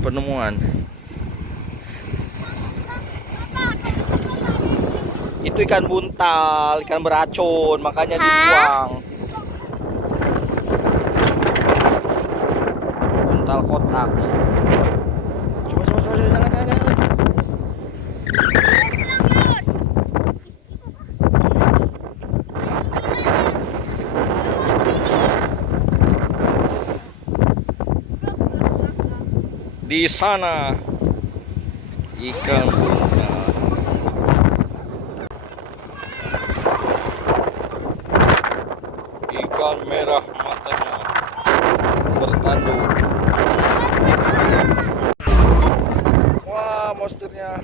penemuan. Itu ikan buntal, ikan beracun, makanya dibuang. Buntal kotak. Coba, jangan. Di sana ikan buntal. Ikan merah matanya bertanduk. Wah, monsternya.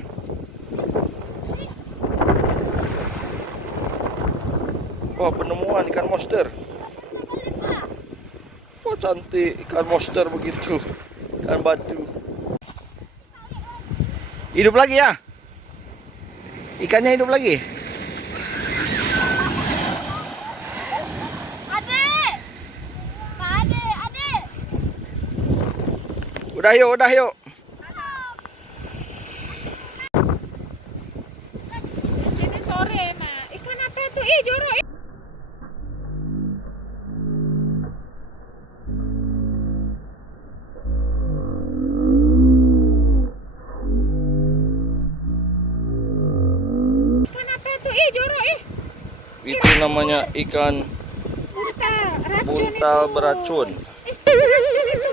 Wah, penemuan ikan monster. Wah, cantik ikan monster begitu. Ikan batu. Hidup lagi ya? Ikannya hidup lagi? Adek. Udah yuk. Sini sore, Mak. Ikan apa itu? Jorok. Ikan apa itu? Jorok. Itu namanya ikan buntal beracun. Beracun itu.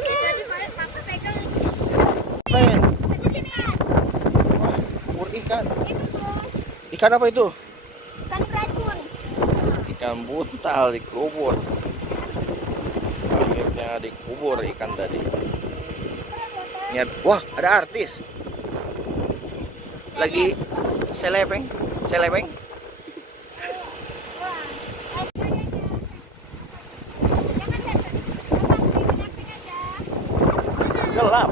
Apain? Wah, kubur ikan. Ikan apa itu? Ikan beracun. Ikan buntal dikubur. Akhirnya dikubur ikan tadi. Lihat, wah, ada artis. Lagi selebeng. Gelap.